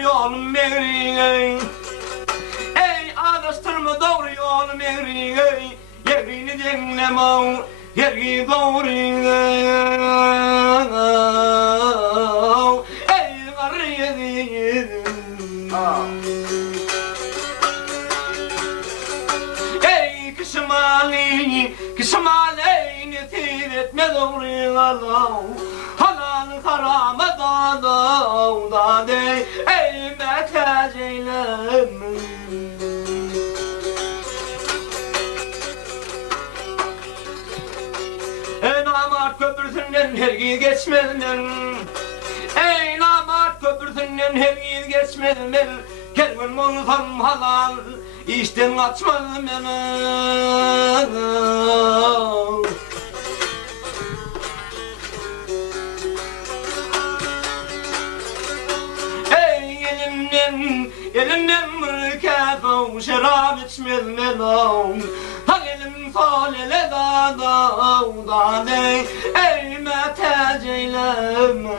doğru yolum eğri. Ey adastırma doğru yolum eğri. Yerini dinlemem, yeri doğru. Ey karı yedim. Ey kışmali, kışmali netir etme doğru Allah. Halal harama da de ey mekaceylem. Namart köprüsünden her gün geçmedim. Ey namart köprüsünden her gün geçmedim. Kervan olsam halal işten kaçmadım beni. Ey elimden mürkef şarap içmedim ben. Ha elim falele da de ey meteceylem.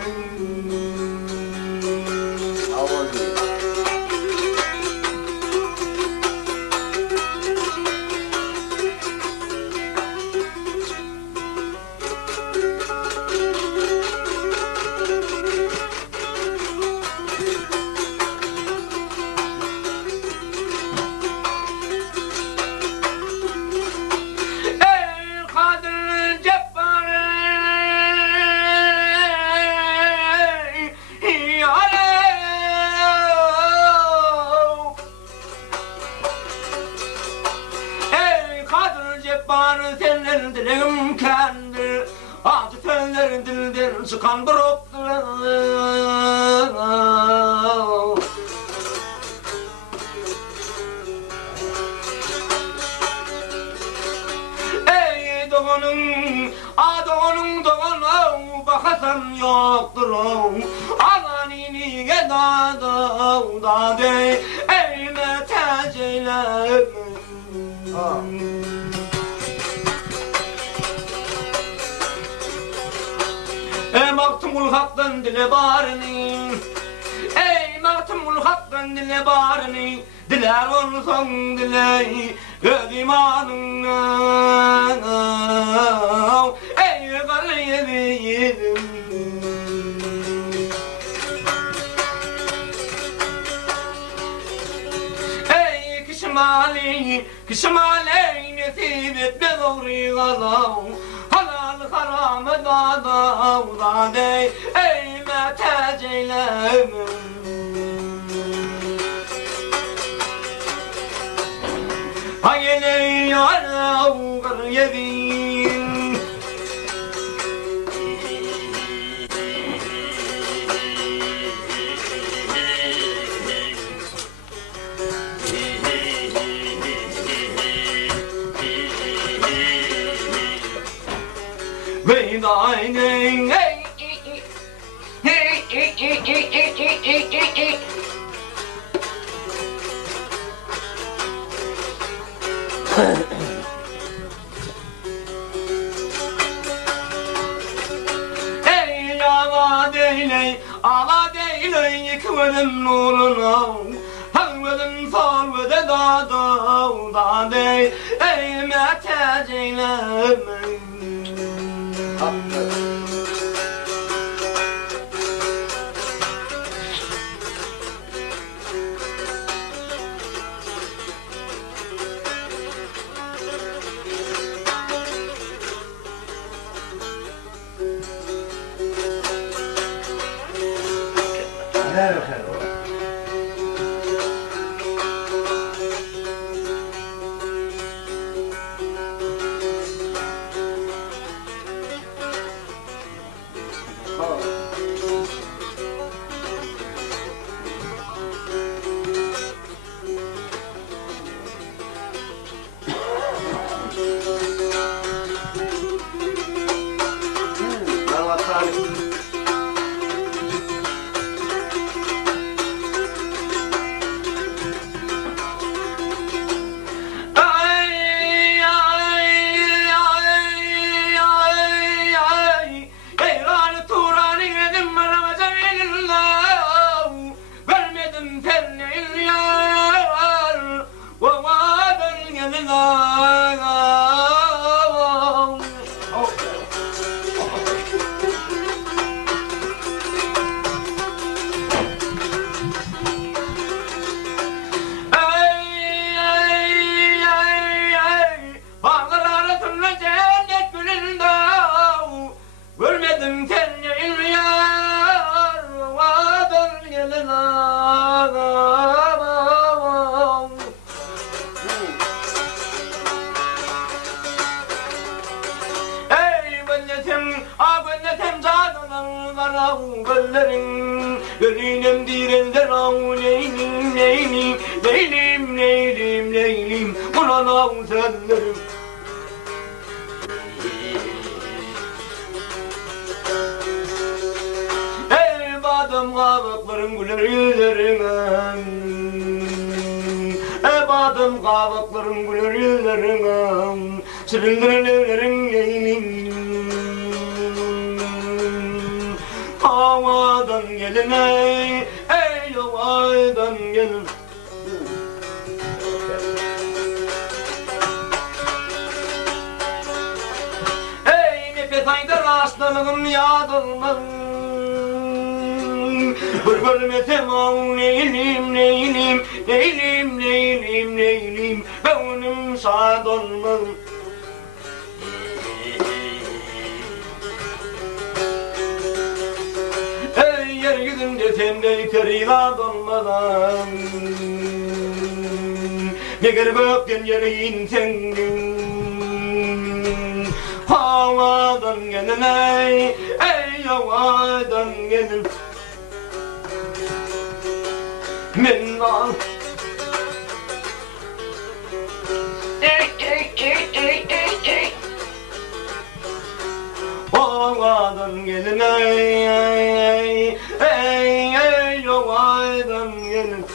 Dilim kendi acı tellerin dilden çıkan bir oklar. Ey doğanın, doğanı bakasam yoktur. Alanini da de ey meteceylem. Ey maktumul haktan dile barini. Ey maktumul haktan dile barini. Diler olsun dile göz imanına. Ey garı yedim. Ey kışmali nesip etme doğru Allah. Halal haramı da de ey meteceylem. Hayli yarav gar yedin. Ve daynen ey ey ala deyley yıkmadım nuruna. Halvedim salvede da de ey meteceylem. Serav leylim leylim leylim leylim leylim ulan avzellerim. Ey badem kabakların güler yüzlerine, ey badem kabakların güler yüzlerine, süründürülerin leylim. Havadan gelin ey havaydan gelin. Ey nefes ayda rastlanırım yadılmam. Bir görmesem av neylim neylim neylim neylim neylim benim sad olmaz. Ey yeryüzünde sende terilat olmadan ne gel gökten yere insen havadan gelin ey havadan gelin. Minna havadan gelin ey havadan gelin.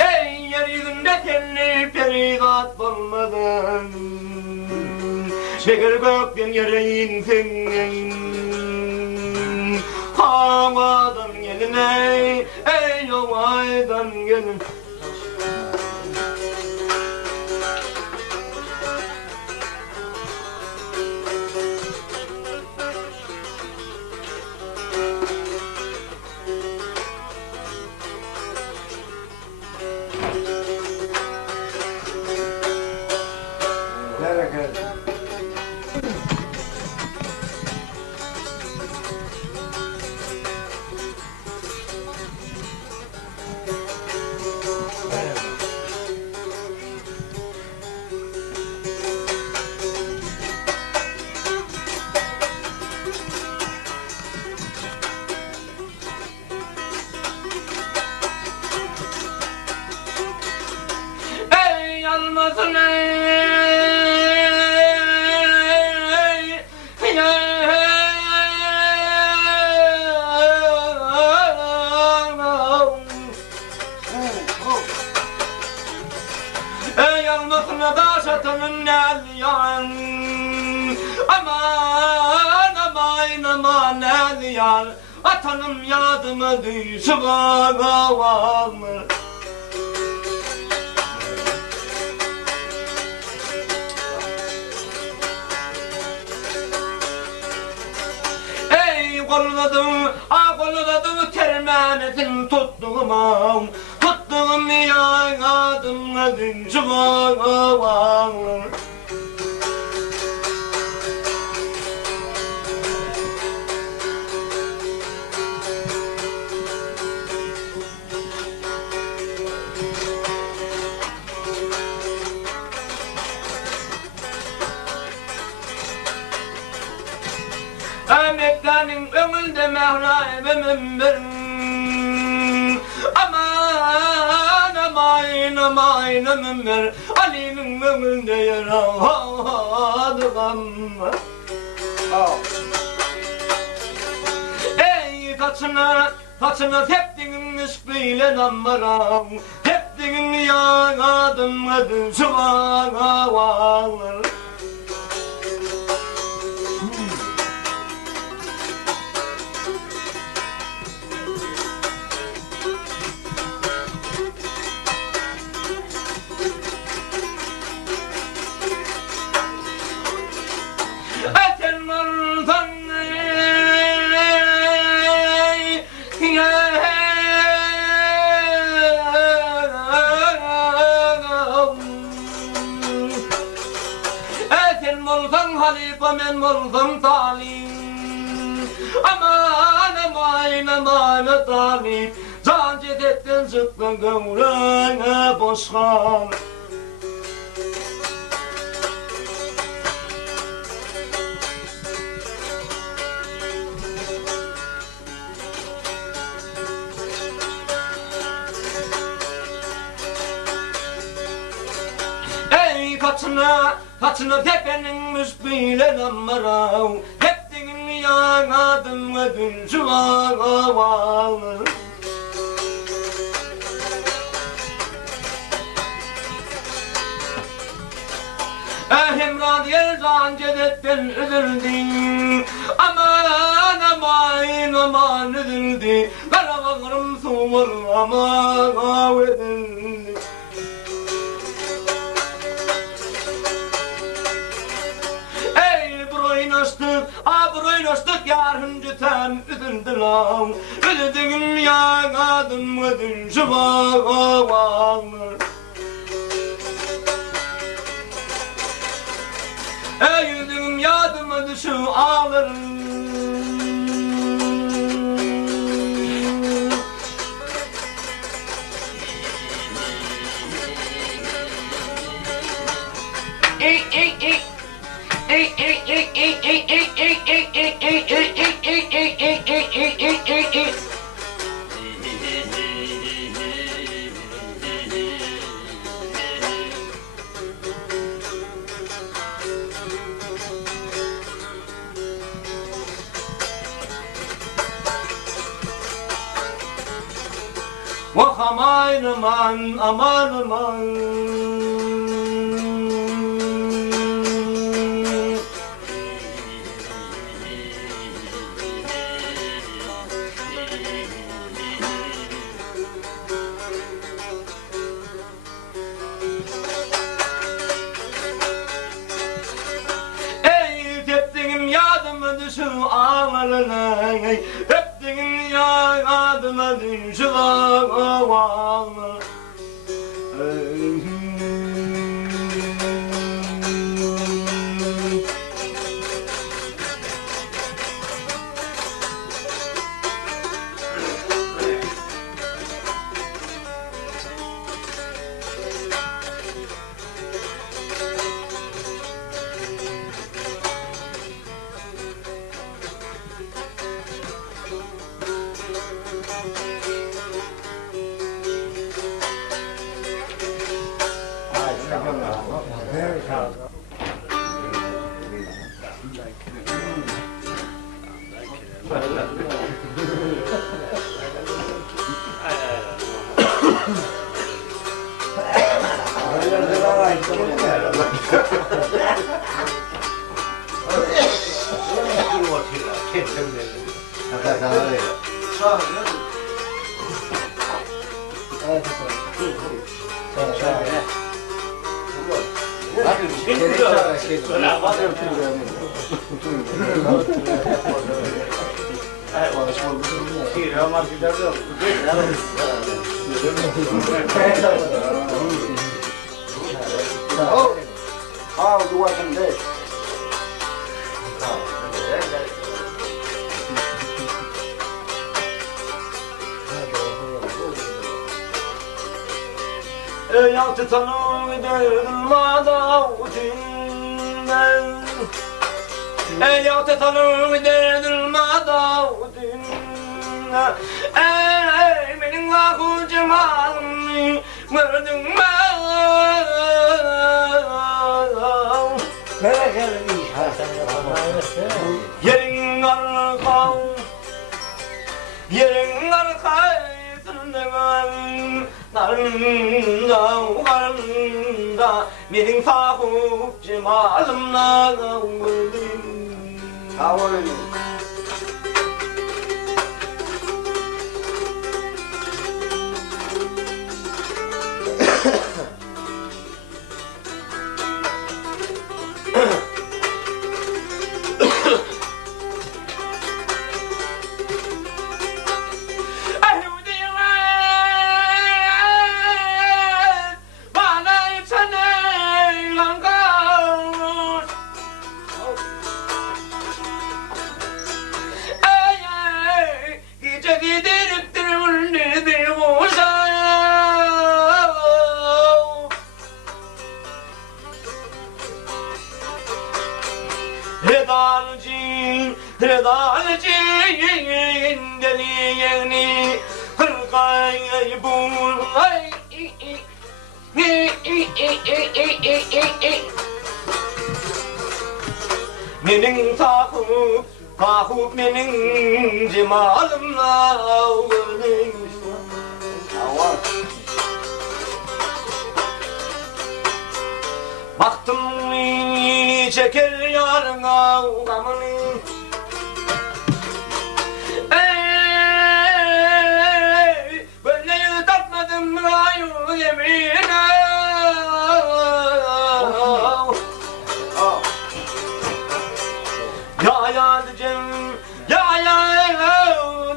Ey yeryüzünde telli perigat olmadan şeker gökten yere insin havadan gelin ey havadan gelin. Ey yalnızın yalnızına da şatanın nediyan aman aman aman nediyan atanım yadıma düşüp ağavalır. Kolladım termenetin tuttuğum tuttuğum yağdım adın çıvağım. Mekke'nin önünde mehrabemin bir aman aman aman aman Ali'nin önünde yaradım. Ey kaçına teptiğin ismiyle nammaram teptiğin yağdım adı sıvağalar. Halife men olsam talim aman aman aman talim can cedetten sıkkın gönlüne boşkan. Kaçına tepenin müsbiyle namarav heptinin yanadım ödüncü ağalı Hemran yerden cedetten üzüldüm Aman aman aman üzüldü Karavağırım suvar aman üzüldü Ey broynaştık yarın cütem üzüldü lan Üzüldüğün yanadım ödüncü ağalı Eğildim yadıma düşü ağlarım Vah aman aman aman aman Ey teptiğim yadımı düşü ağlarına Teptiğim yadımı düşü ağlarına How do I convey? Yaktı tanım derdilmada ucundan Yaktı tanım derdilmada ucundan Ey benim vahı cemalimi gördün mü? Yerin arkam Yerin arkasından Narında benim fahuk cemalımla öldüm How are you? Redalcin deliyeni hırkayı bulay Mening tahup mening cemalımla oğlum. Hava. Baktım çeker yarına gamını. Böyle yıtatmadım ayu yeminle. Ya diyeceğim, ya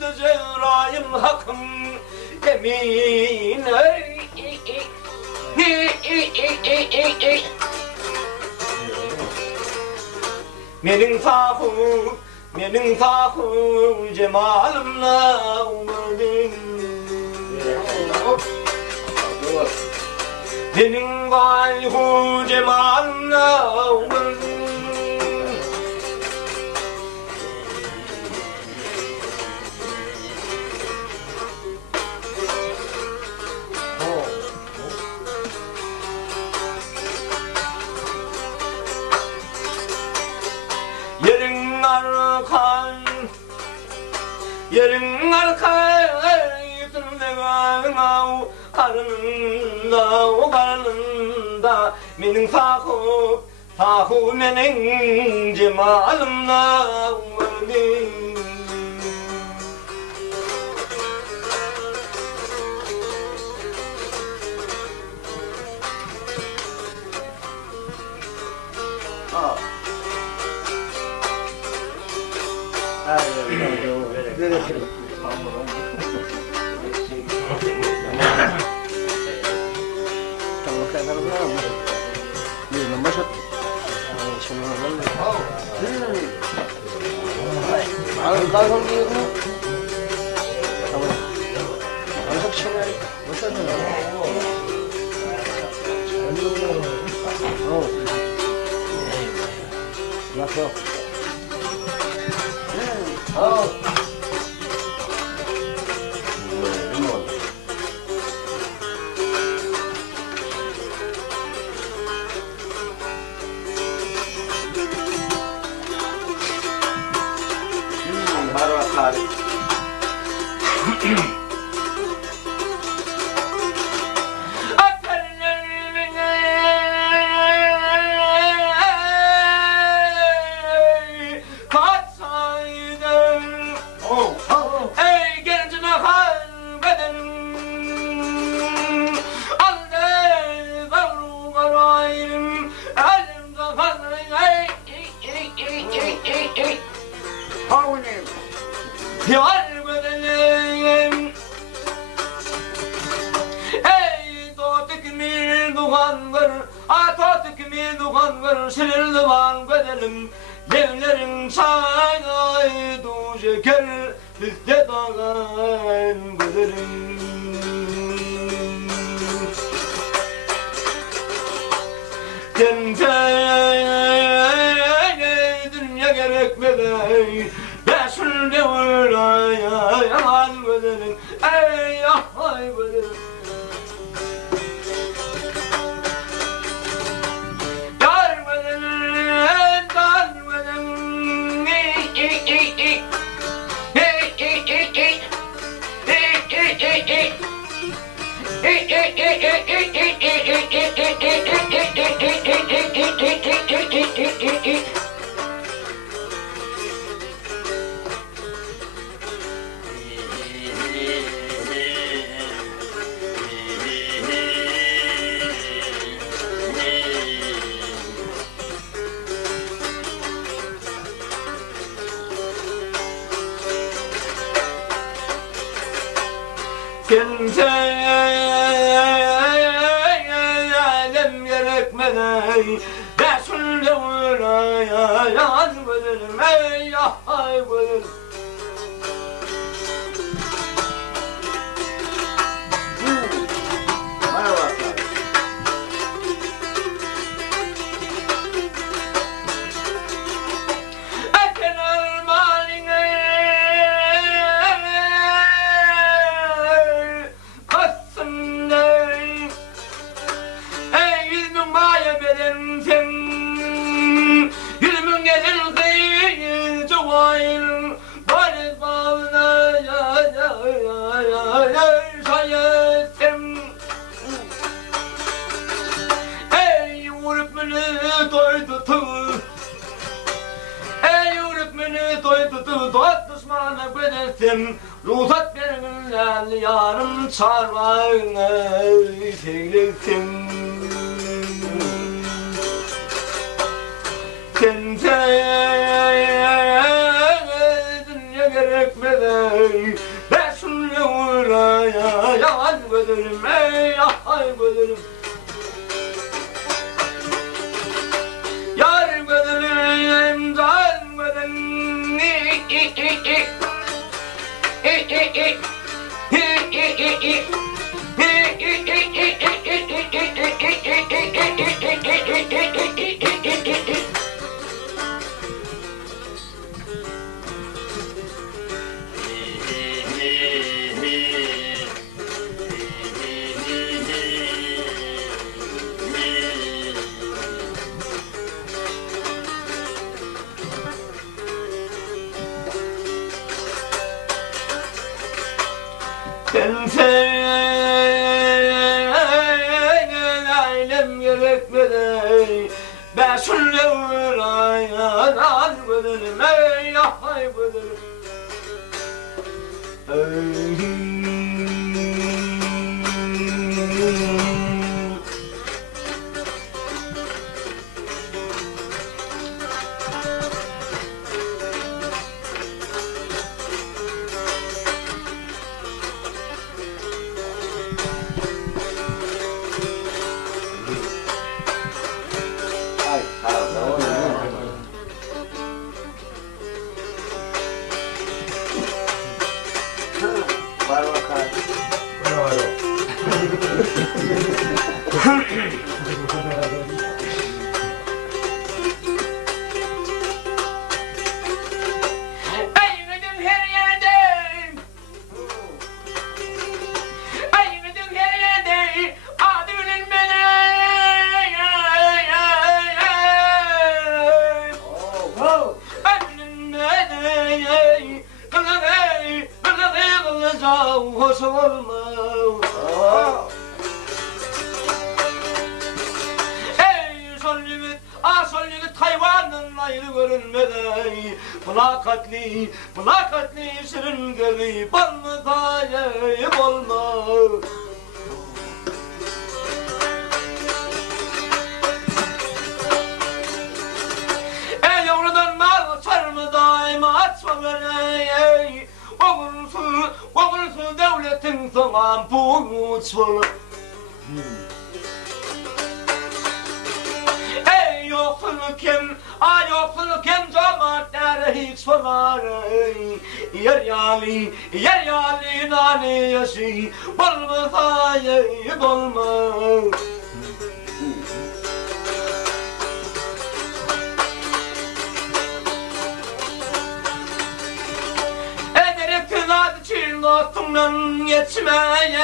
diyeceğim rahim hakkım yemin. Mening tahu cemalımla umadın. Mening vayhu cemalımla umadın. Yerin arkasında karnında mening tahu mening cemalımla umadın. Yerlerin çayı şeker üstte dağın güzelim. Tenteye dünya gerekmeden beşul devir yaman güzelim. Ey ay güzelim. Kimse alem gerekmeden Resul devra yan güzelim ey ay güzelim. Teyliktim, ruhsat verginler yarım çarmağına. Teyliktim. Sen dünya gerekmeden ben şunu uğraya yalan gödürüm ey yalan gödürüm. Yar gödürüm can gödürüm. Ben ailem gerekmeden ben şunu uğrayan az bulurum ey yahay bulurum. Ay, var bakalım. Hoş olmaz. Ey sol yigit hayvanın ayrı görünmeden mülakatli şirin gibi balmı dayayıp olmaz. Ey yavrudan mal çarmı daima açma beni. Oğulsu devletin zaman bulmuşsun. Ey yoksul kim cemaatler hiç var. Yer yali nane yaşı bulmasa bulmaz. Dostumdan geçmeye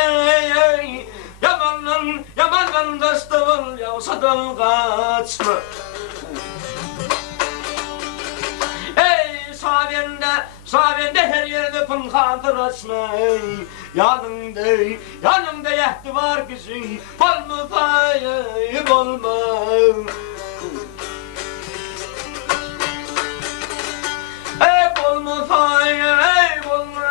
yamandan dostum yavsadan kaçma. Ey sahibinde her yerde pınhadır açma. Yanımda yehdi var kişi balmı payı olma. Ey bolma payı ey bolma.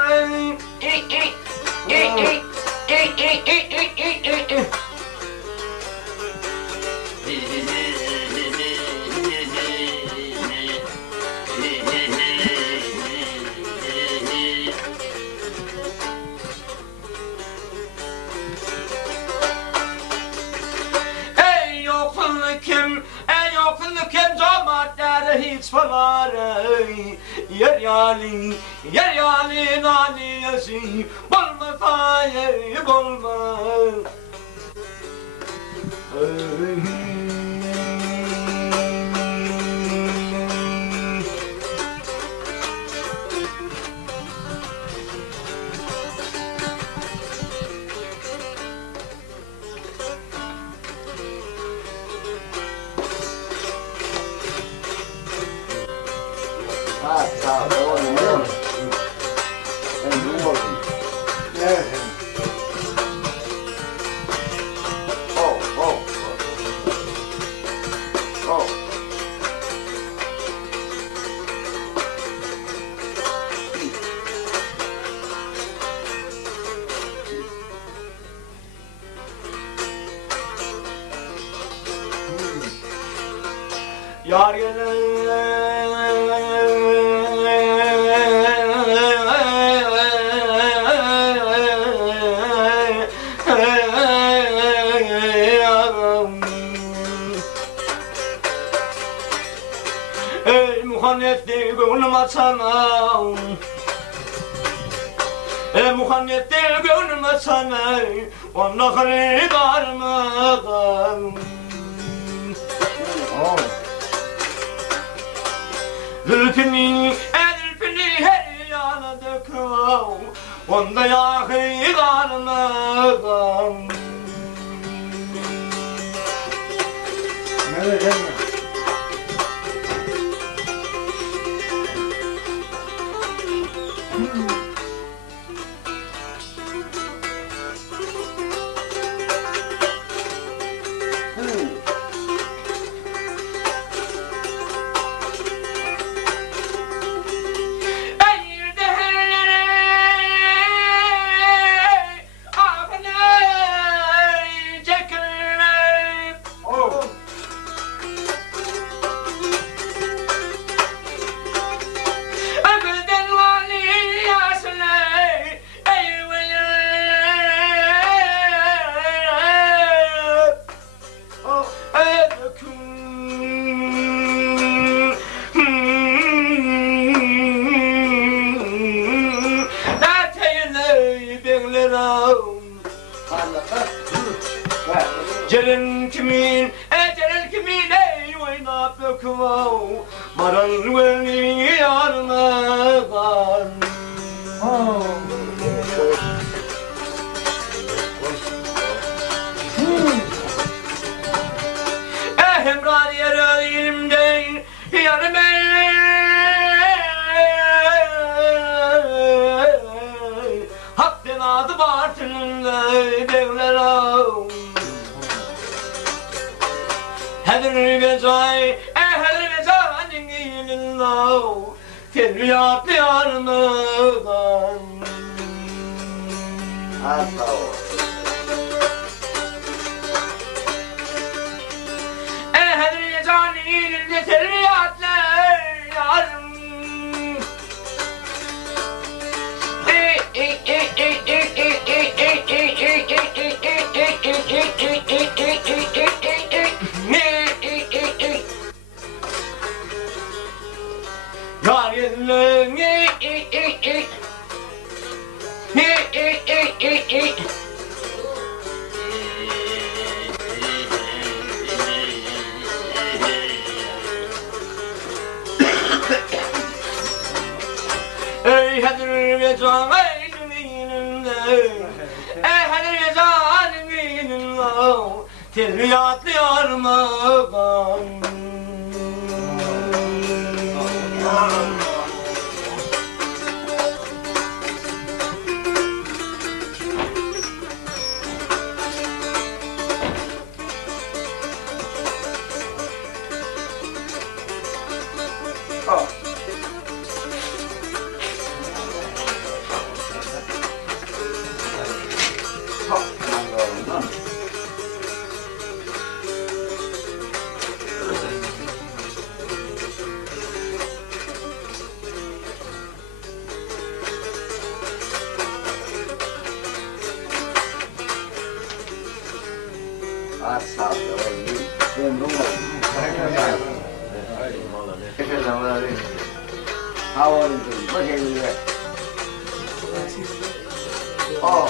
Ey yoksul kim cemaatler hiç var. Yer yali nani yaşı bulma payı bulma. Sağ ol. Yar gelir ey muhannetli gönlüm açana ey muhannetli gönlüm açana vallahi karmadan Zülfünü, elfini her yana döküyor onda yağı karmadan Evet, evet. Celin kimin, celin kimin ey oynap döküyor Maral veli yarmadan Emrah yer elimde yarım Hak denadı bartınında devler Hedir bezay, hedir bezanin giyinillah Feryat yarmadan Hasta o. Hedir bezanin de feryatlar yarım Yar yerine Ey hadir ve canın gününde Ey hadir ve canın gününde Feryatlı yarmadan Hasta o. Ben bunu. Ese es la hora de. Ahora entonces, ¿por qué vive? Oh.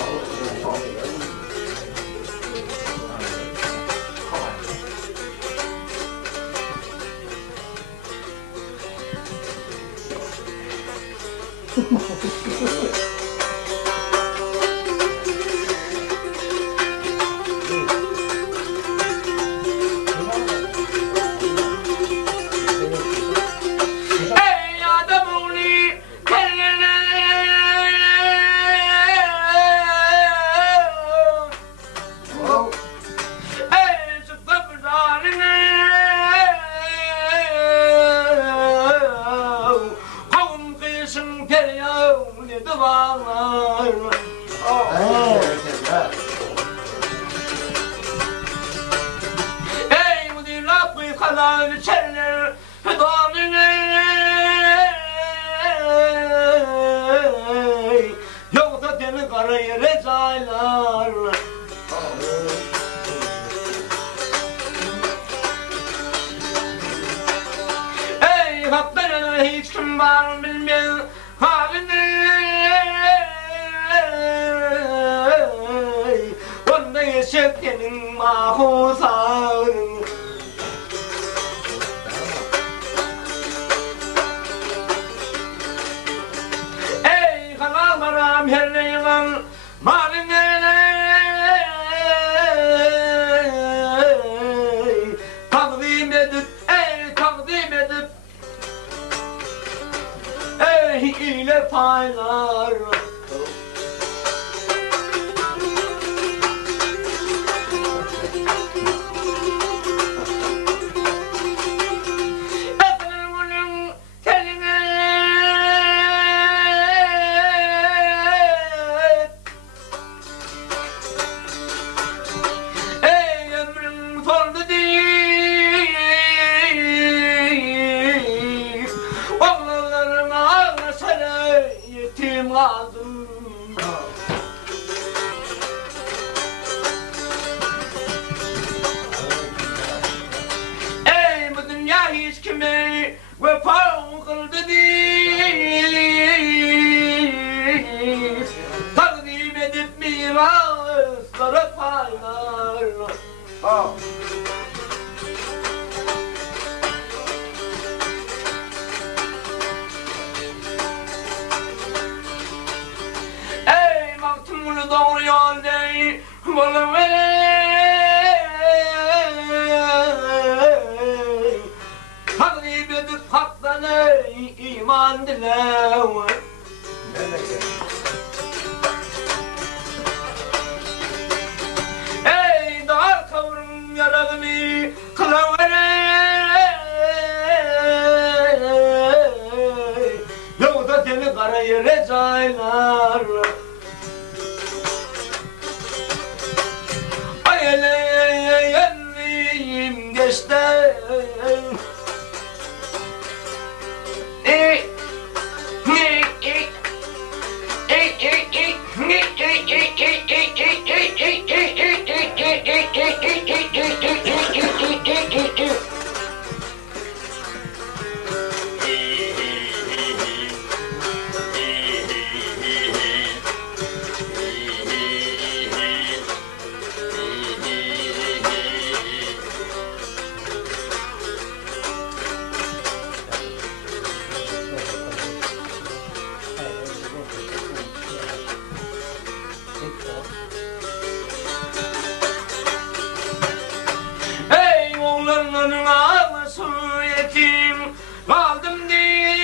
Ey adamın kendine Ey çıkta bırdanine Kavun kıyısın keryav ne duvarlar Ey müdür lafı kadar içerler Yoksa seni kara yere saylar. Ey haklarına hiç kim var bilmez halini. Onda yaşak senin mahusarın. Ey halal haram herreyin malini. Takdim edip, ey takdim edip, ey ile paylar. Ey bu dünya hiç kime vefa kıldı değil. Takdim edip miraslara paylar. Ey maktumunu doğru yol değil. Bana takdim edip haktan iman dilev. Ey dar kavrum yaradını kılavere. Yoksa seni kara yere saylar. Ay eleyim geçti. Ey oğlanların ağası yetim kaldım değil.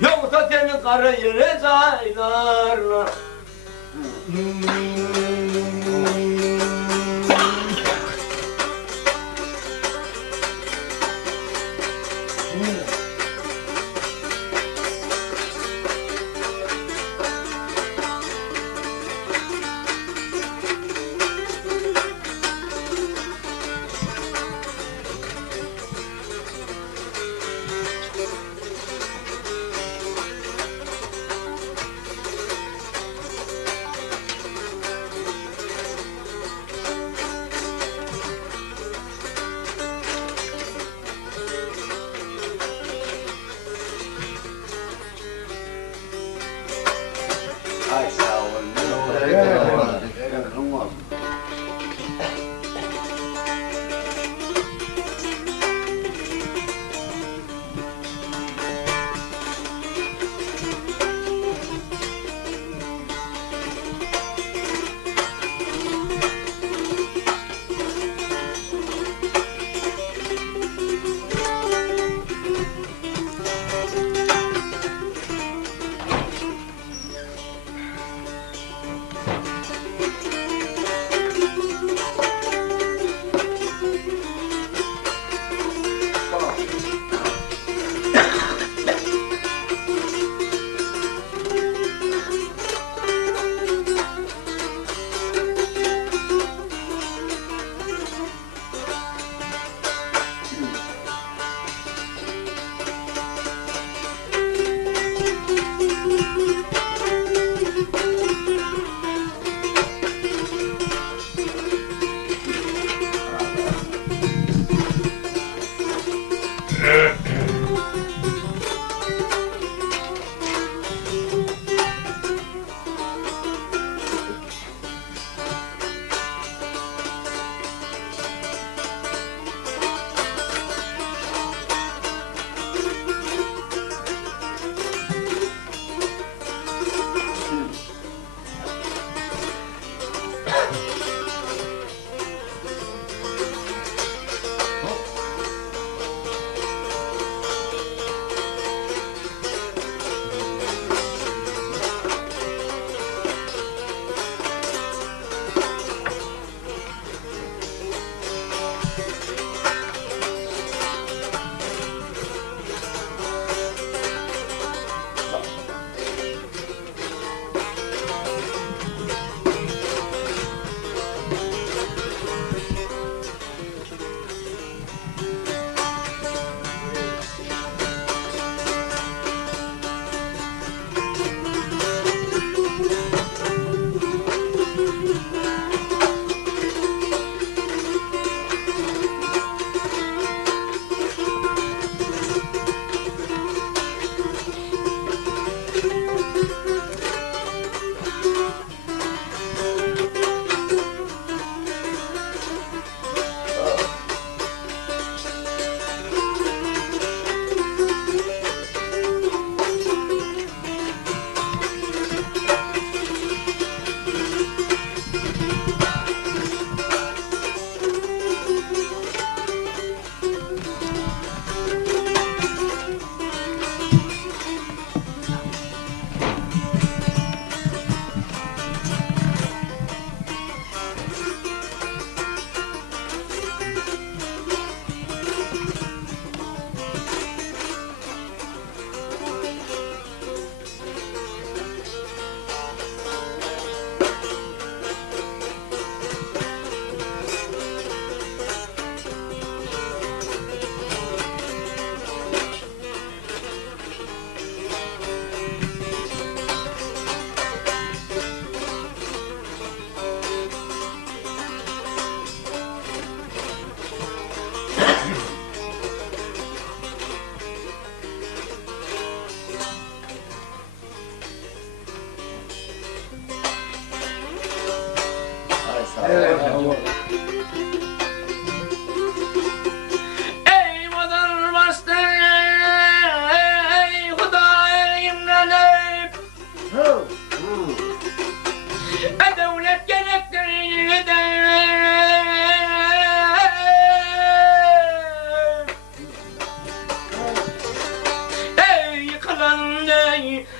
Yoksa seni kara yere saylar. Ay sağ olun. Đúng rồi.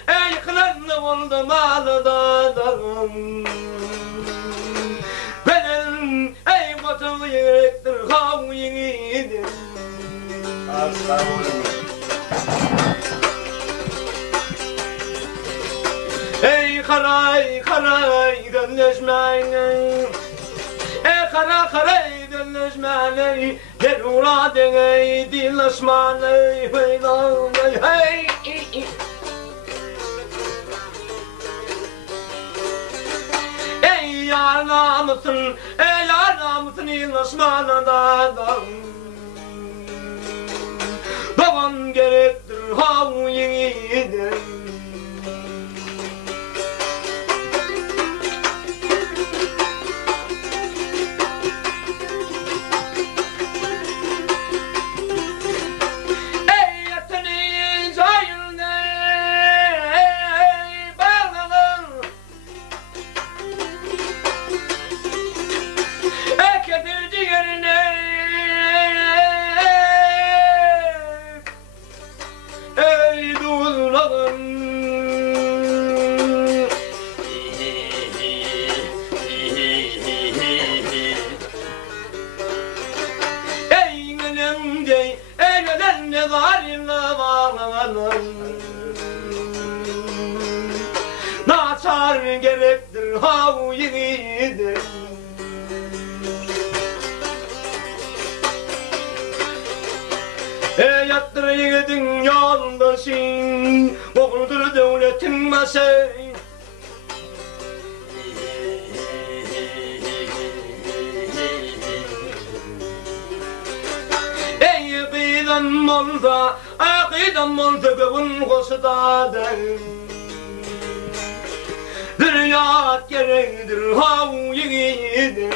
ey kılanlı oldu malıdadım. Benim ey kutu yektir hav yiğidim. Asla oğlum. Ey karay karay dönleşmeyin. Ey kara karay dönleşmeyin. Derura deney dileşmeyin. Hey ey yar namusun, ey yar namusun dileşmeyin. Baban gerektir hav yiğidim. Naçar gerektir hav yiğidim. Yattır yiğidin yoldaşın, oğuldur devletin meseği. Ey kıydam olsa, kıydam olsa gövün koşudadır. Dünyat gerektir hav yiğidim.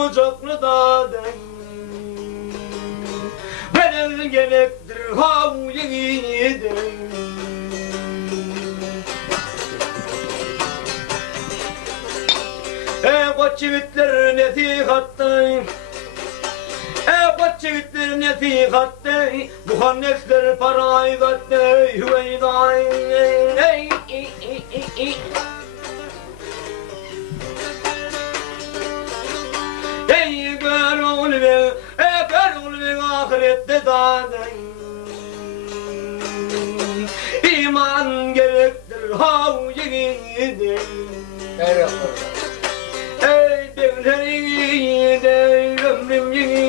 Ocaklı dağdan bedel gerektir hav yiğidim. Koç yiğitler nesihattay, koç yiğitler nesihattay, bu hannesler parayı gattay, hüveyday. Ey gör oğlum ahirette zaten. İman gerektir hav yiğidim. Ey devlet yiğidim, ömrüm yiğidim.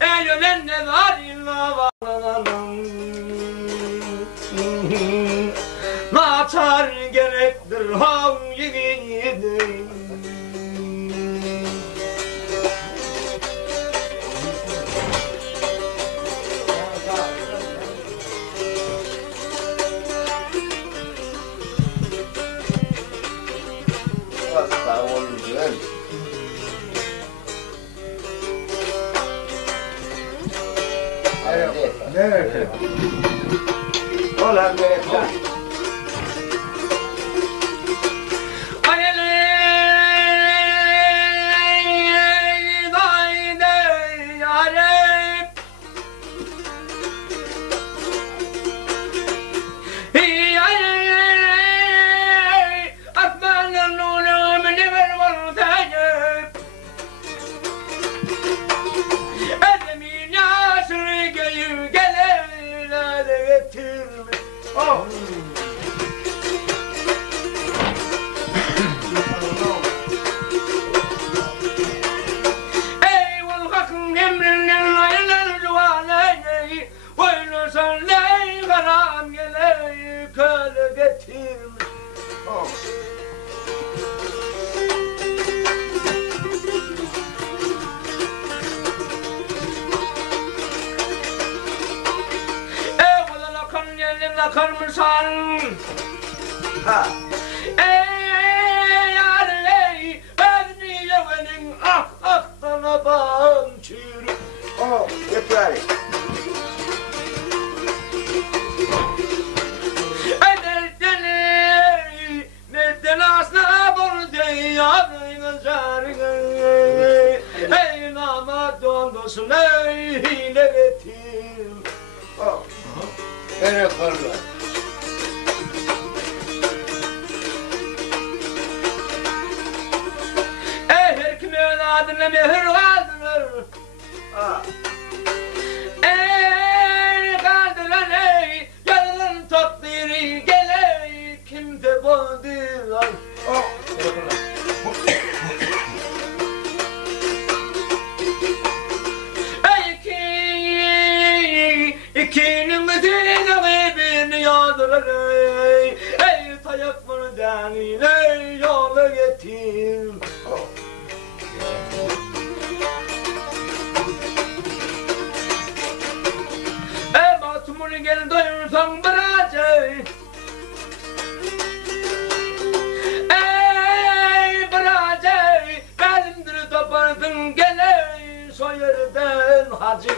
Ey ölen ne var illa varalım. Naçar gerektir hav yiğidim. Asla oğlum. Nerede? Ulan be. Edemina getirmiş. Oh. Ey ol hakkın emrinden aylar duvaley, oynasan ley karam geley köle getirmiş. Oh. Karmısan Ha. ey yarley bedni yevenin ah ah sana bağım çür. Oh, getir hadi. Ederden nereden asla bunu deyarın zarın ey namat olmasın ey hile getir. Oh. Nereye koydular? Her kimin adına mehir vardır. Ha. Ey kaldıran ey yarın takdiri geley kimde buldular. Oh. Ey ikinin dini birini yağdıran ey tayak buradan ey yola getir. Oh. Ey batımını gel doyursan bırakay. Ey bırakay benimdir topardın geley soyerden hacı.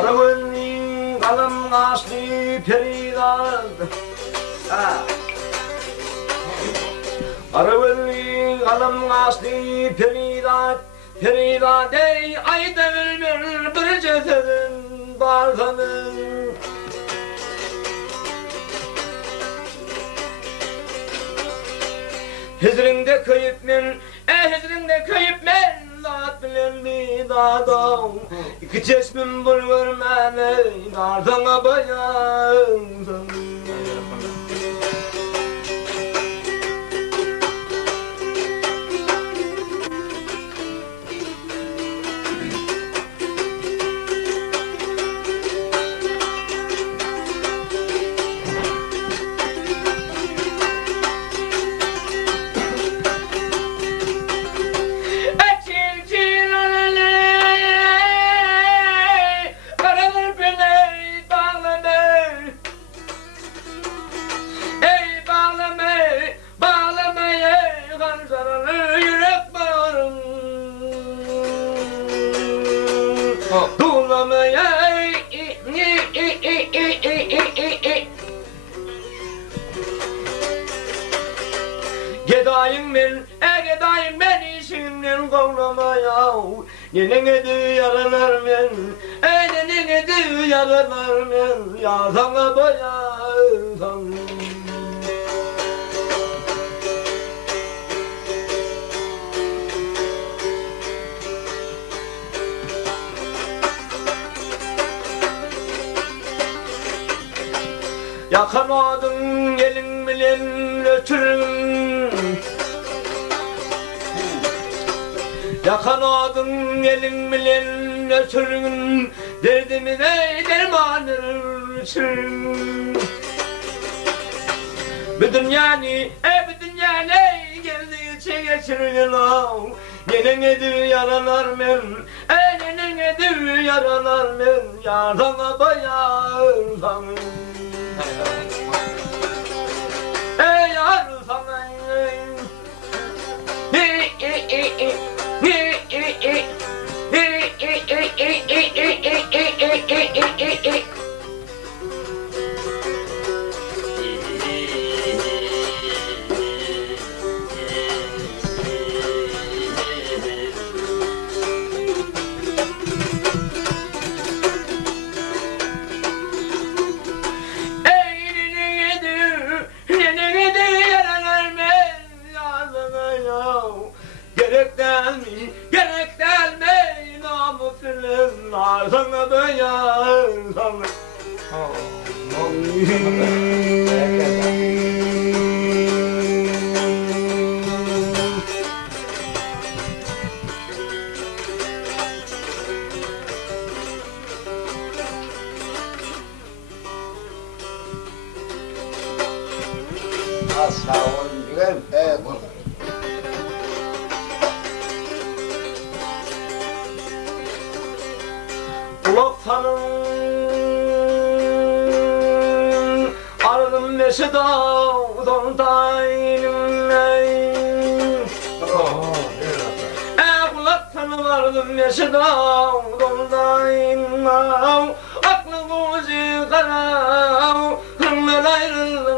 Arabanın kalın aslı peridat. Ha. Arabanın kalın aslı peridat. Peridat ey ayda ölmür bir cesedin barzanın. Hizrinde kayıp men, hizrinde kayıp men. Lat bilen bir dadam. İki çeşmin bulgur mene. Dardana bayan. konamaya Gedayım ben işimden konamaya Nenene duyarlar men nenene duyarlar men Ya sana bayan Yakamadım elin bilen ötürüm Yakamadım elin bilen ötürüm Derdimi de dermanırsın Bu dünya ne geldi içe geçirin Nenene yaralar men nenene yaralar men Yardana bayan Ey yar sana Gerek delmeyin namusunun Arzana bayan sana Sağ olun diyelim. Evet. Kulaktanın ardım neşe dağdan dayınım Kulaktanın ardım neşe dağdan dayınım Aklım uzu karam hımdan ayrıldım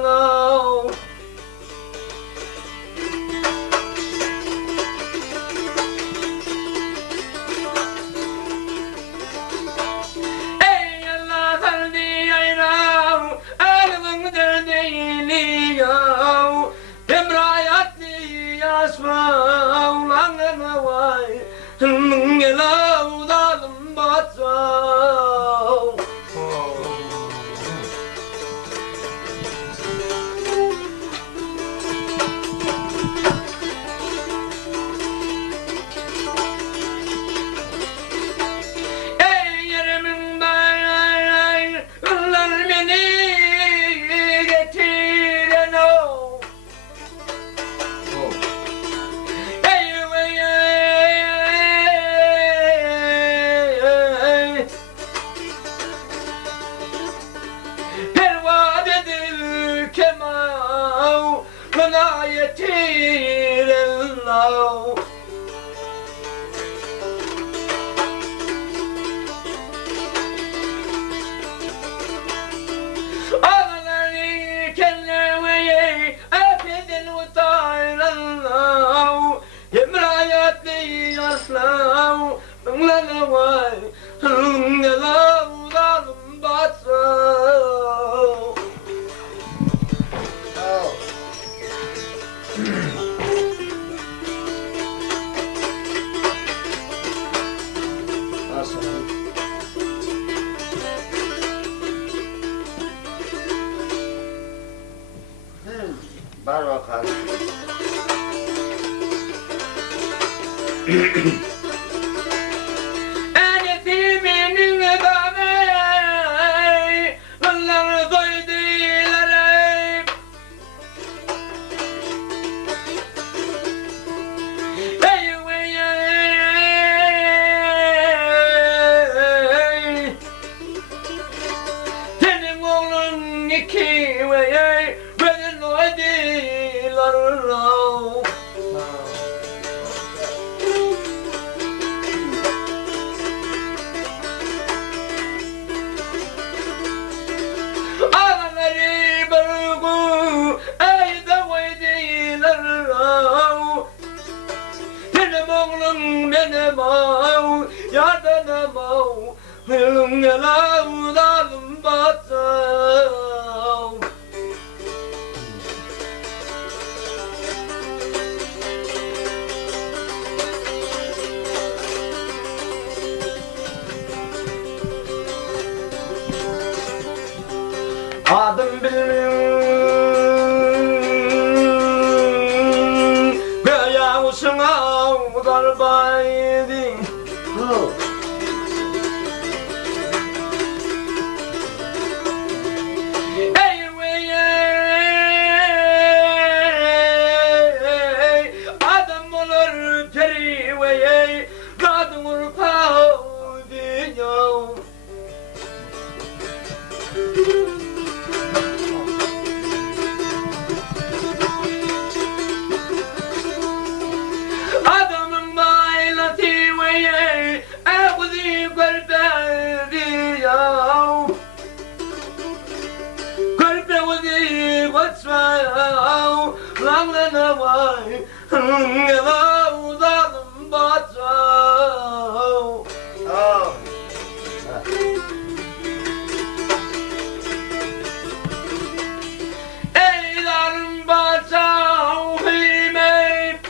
Var bakalım. Yalanlarım batım. Adım bilmem Göya uçuna darbaydı. Ey vey adam olur peri vey kadın olur pavdiyo. Adamın baylatı veye evzi kalbedi ya. Kalbedi kaçma lanlana vay yavuzalım batao. Ey dalım batao hime.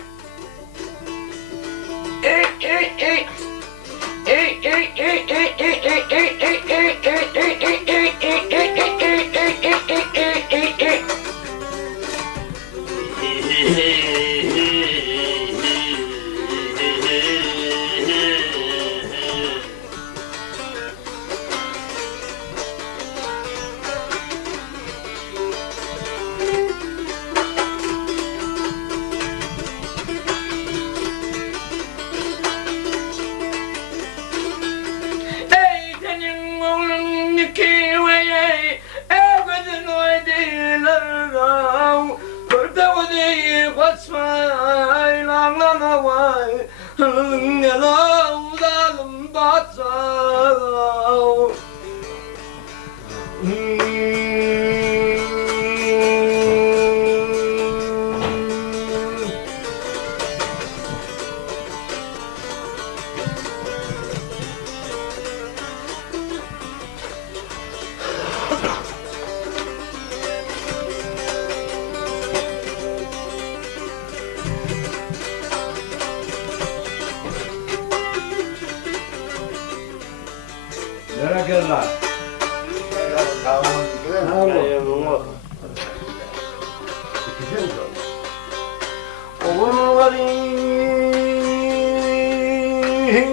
Nereye gel lan?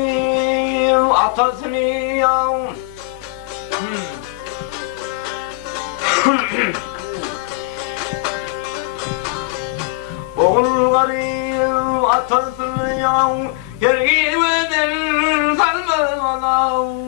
Oğullarım atasını yav. Oğullarım atasını yav. Yergimeden salmadan.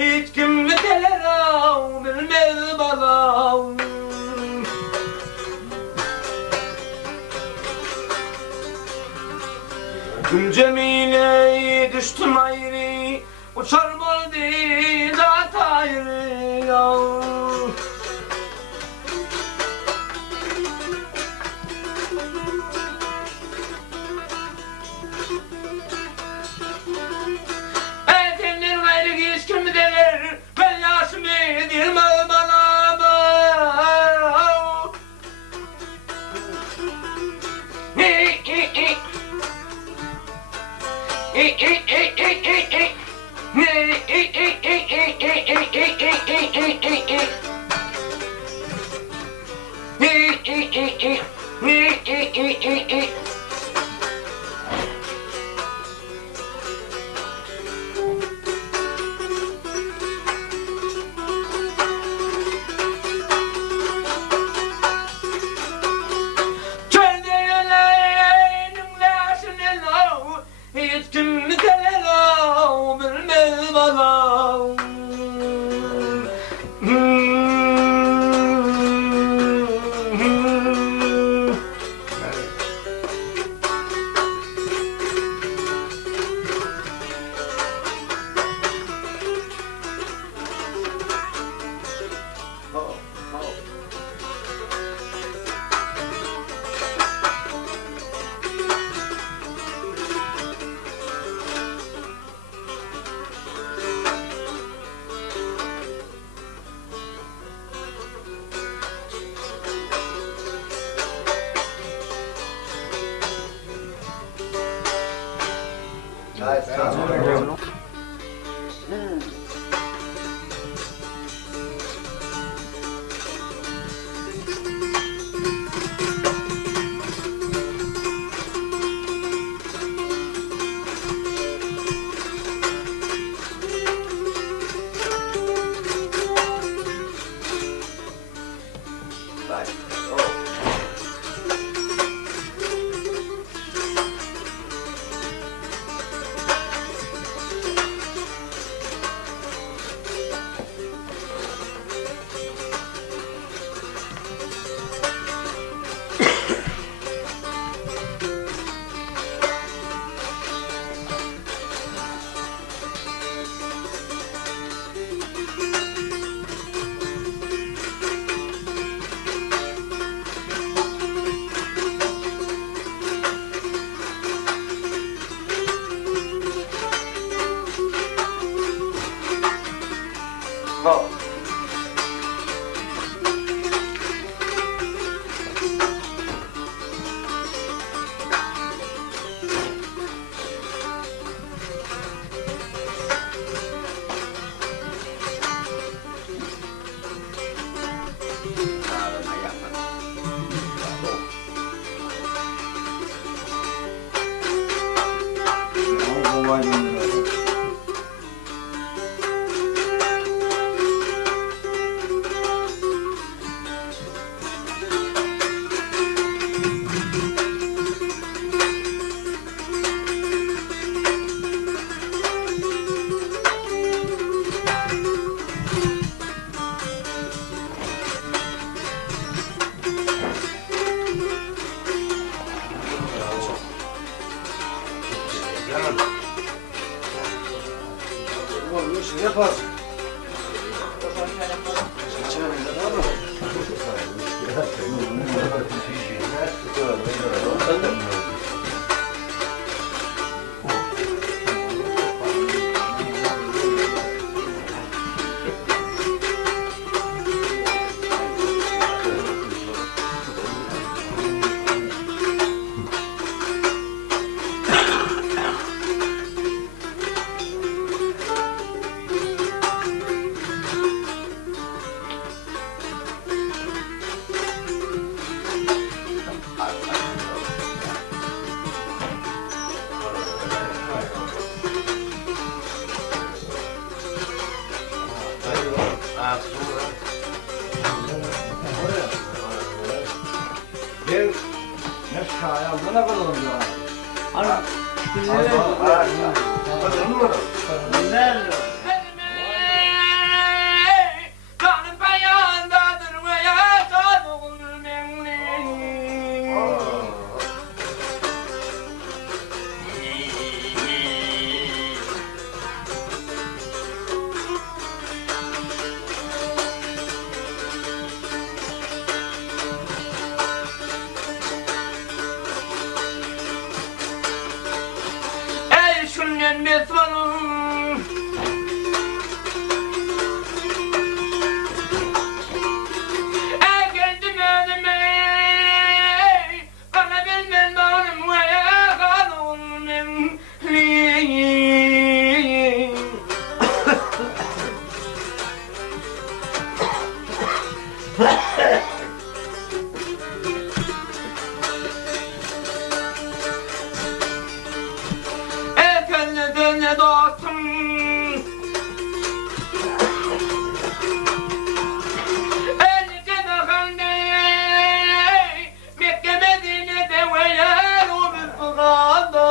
hiç kim gelir av bilmez balam. Gül Cemile'yi düştüm ayrı, uçar oldu zat ayrı ya. Efendim gayrı hiç kim gelir, ben yaşımı dirmez balam. Hiç kim gelir av bilmez balam. Yaparsın. Ne kadar oldu ya? Ana. Efendine dostum, el cenahane Mekke Medine'de ve yer rızkada.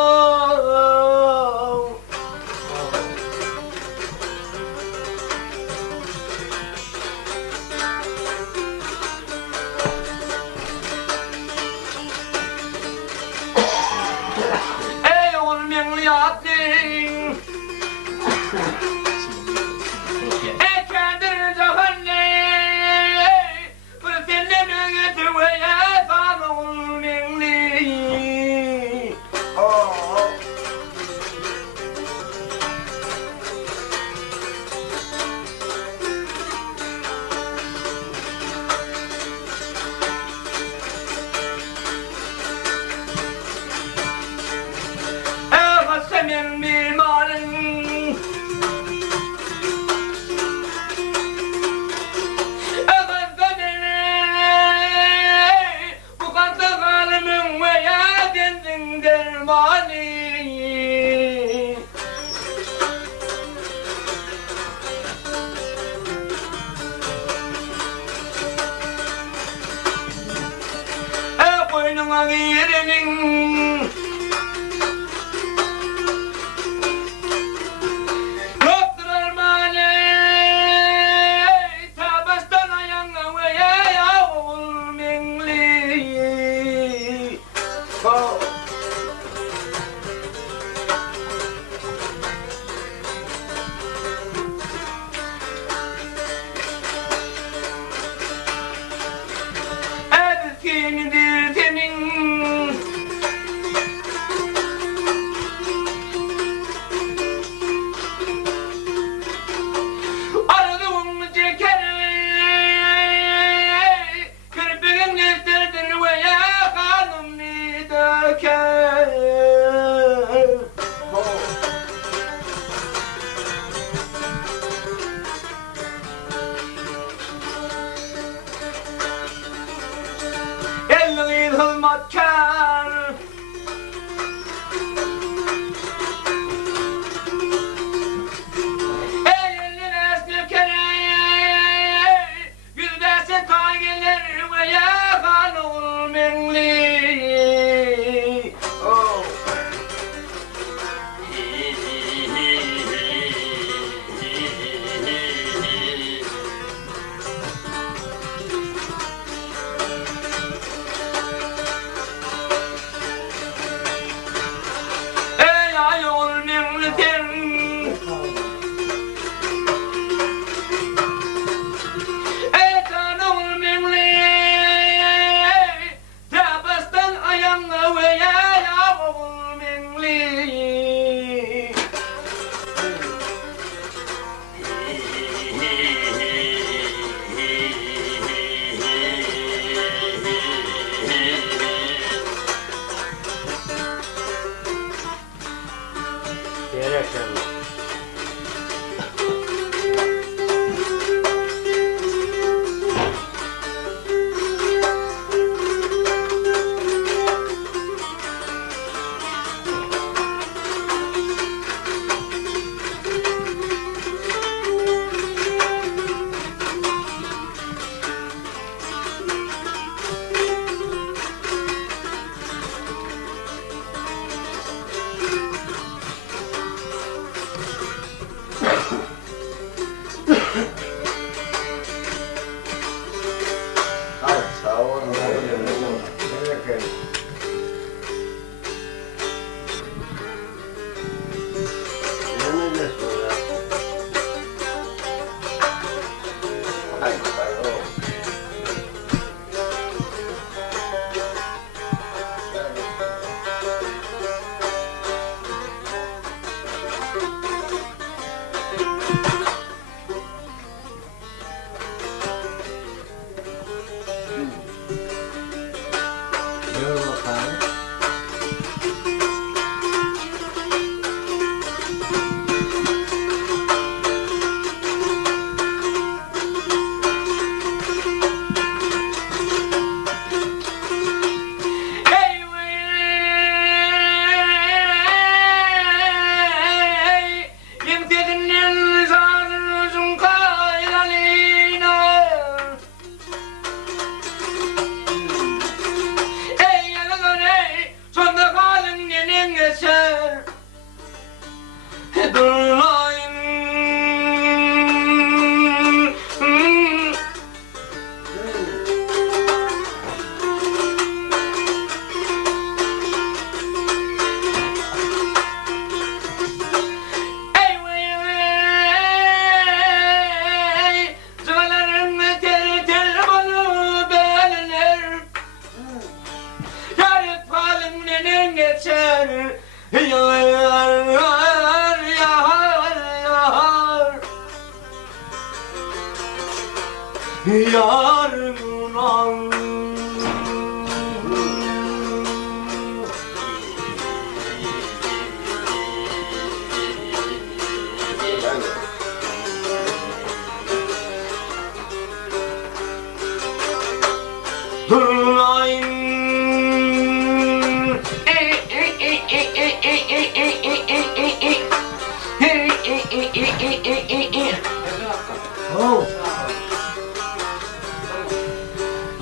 yarından.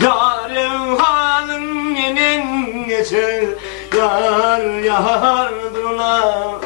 Yarın hanım yenen geçer, yar yardına.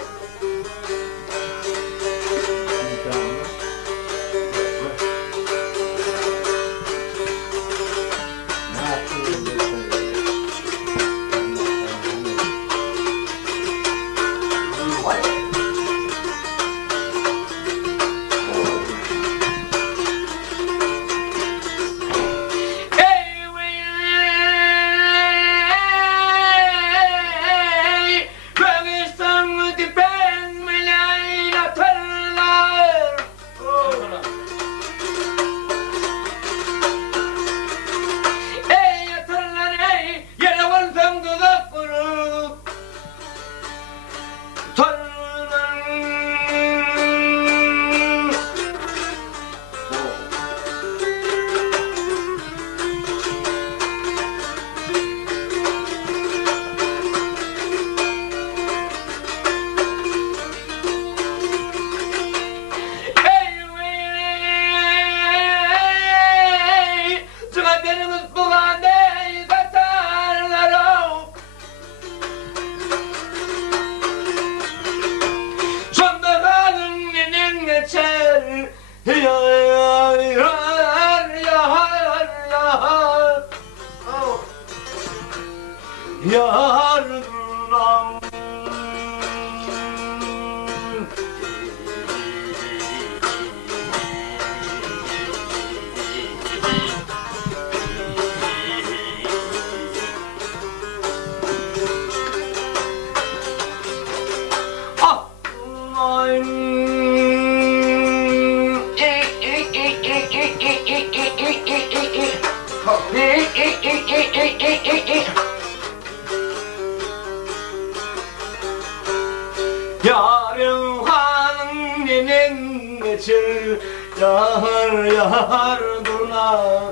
Yardım. Ah, yarın hanım nenen geçer, yar yardına.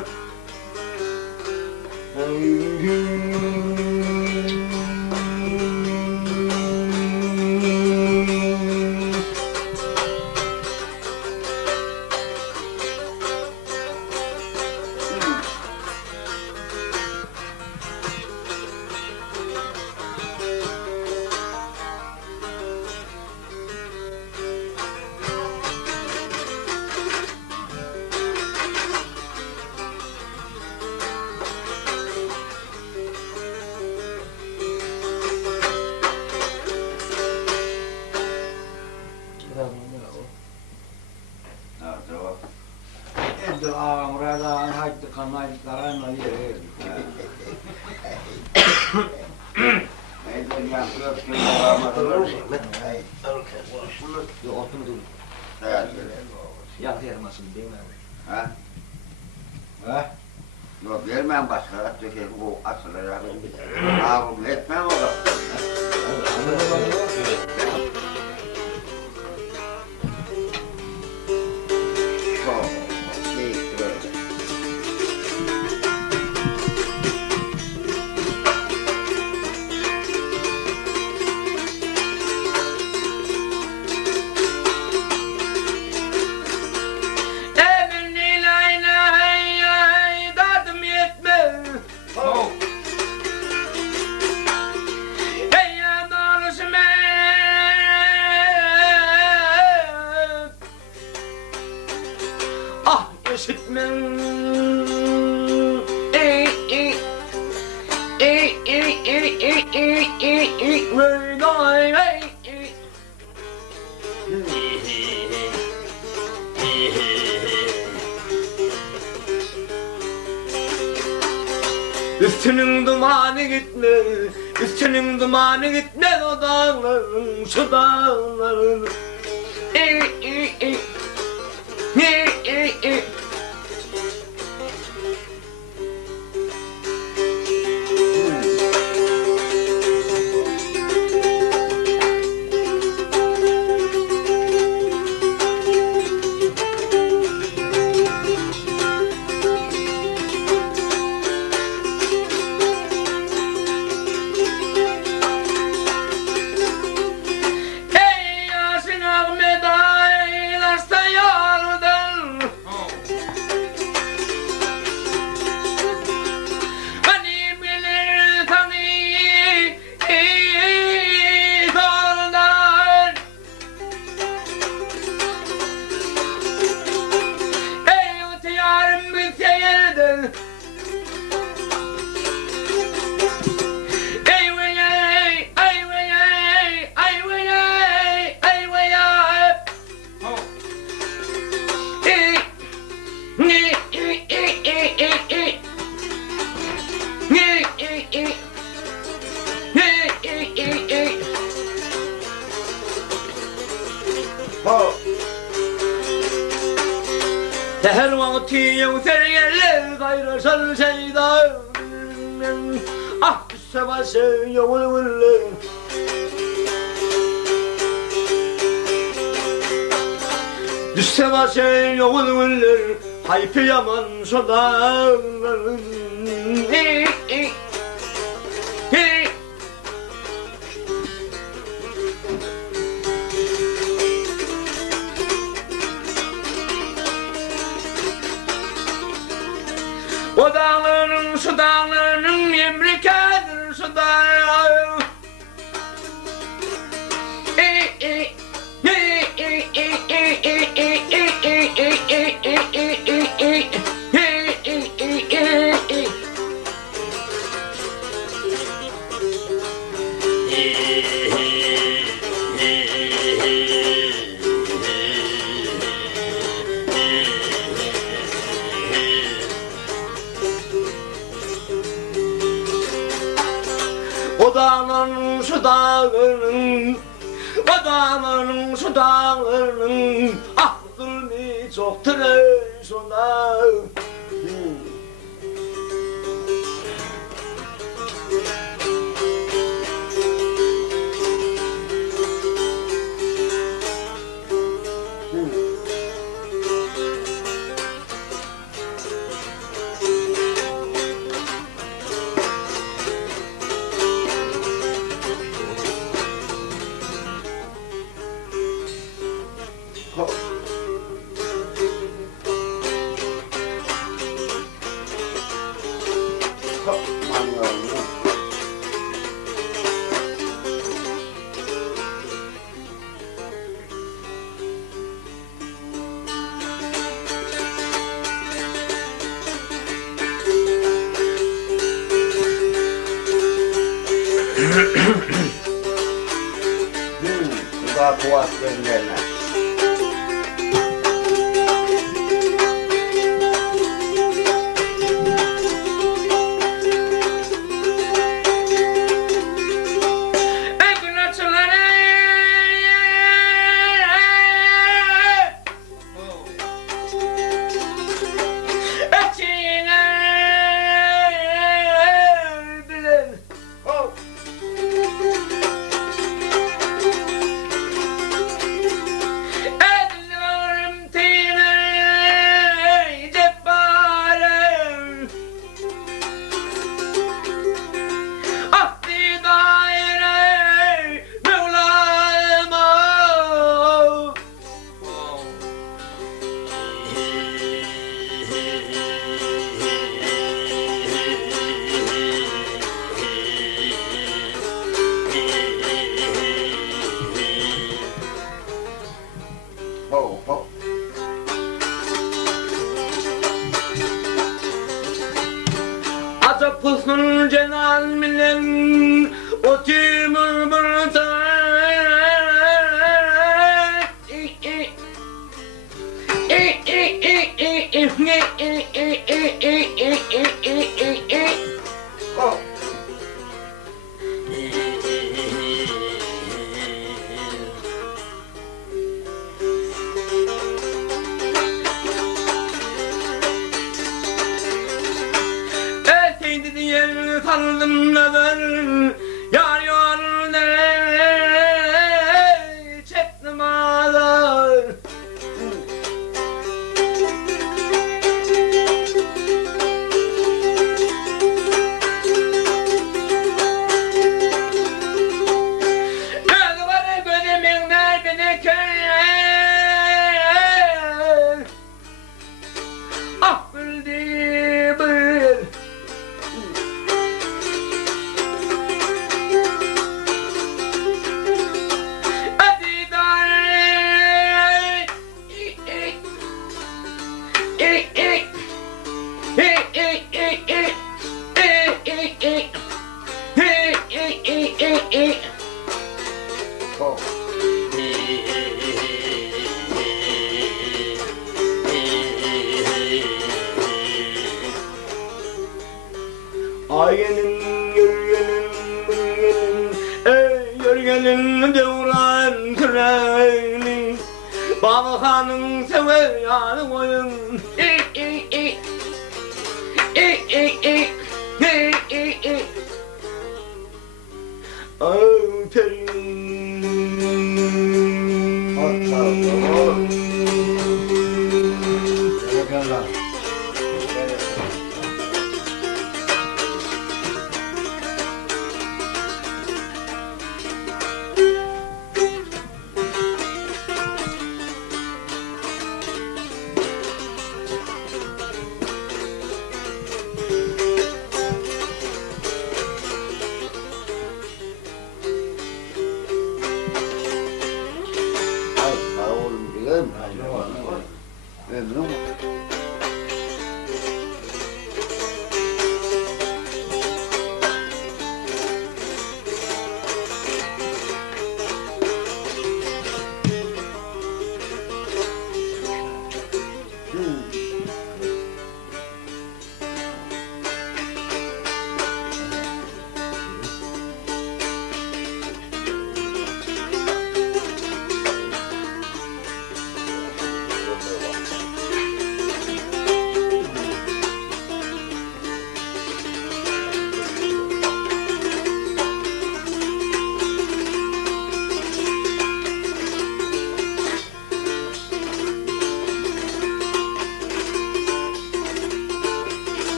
Amradan hakkı kanaylıklara naliye. Neyden yapıyor ki varmadılar. Yok otunu dur. Yak yarmasın değil mi abi? Ha? Ha? Yok vermem başka. Çünkü bu asıllara ağım etmem o da. işitmem. Üstünün dumanı gitme, üstünün dumanı gitme o dağların, şu dağların. her vakti yevsergeler gayrı şeyda ah sevası yavulur sevası yavulur haypi yaman sodan o dağların su dağlarının emrikadır su dağı o dağların su dağlarının o dağların su dağlarının ah zulmü çoktur ey sona Sudah puas dengan Pusnun cenal milen o timur burta tanıdım neden yar yar ne çektim ağlar gözleri gözümün derdine köy ah bildi bil Ayının yörgenin bürgenin ey yörgenin devran trenin Babakanın sever feryadı koyun.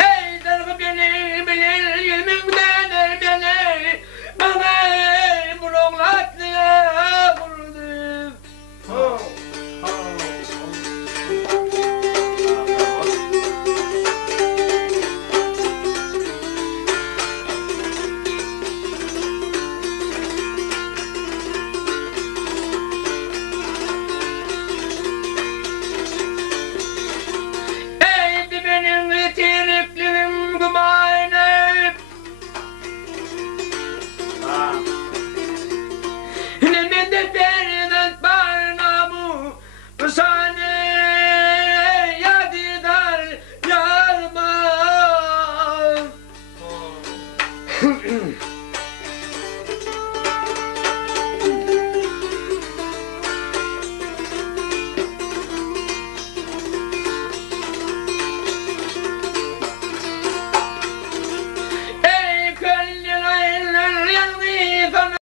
Ey dargı beni bilir yeminden beni bana bulaklıya vurdu. Ey benim tirikliğim gümanım. Ne de derdet barnamı bu sahne yadidar yarma.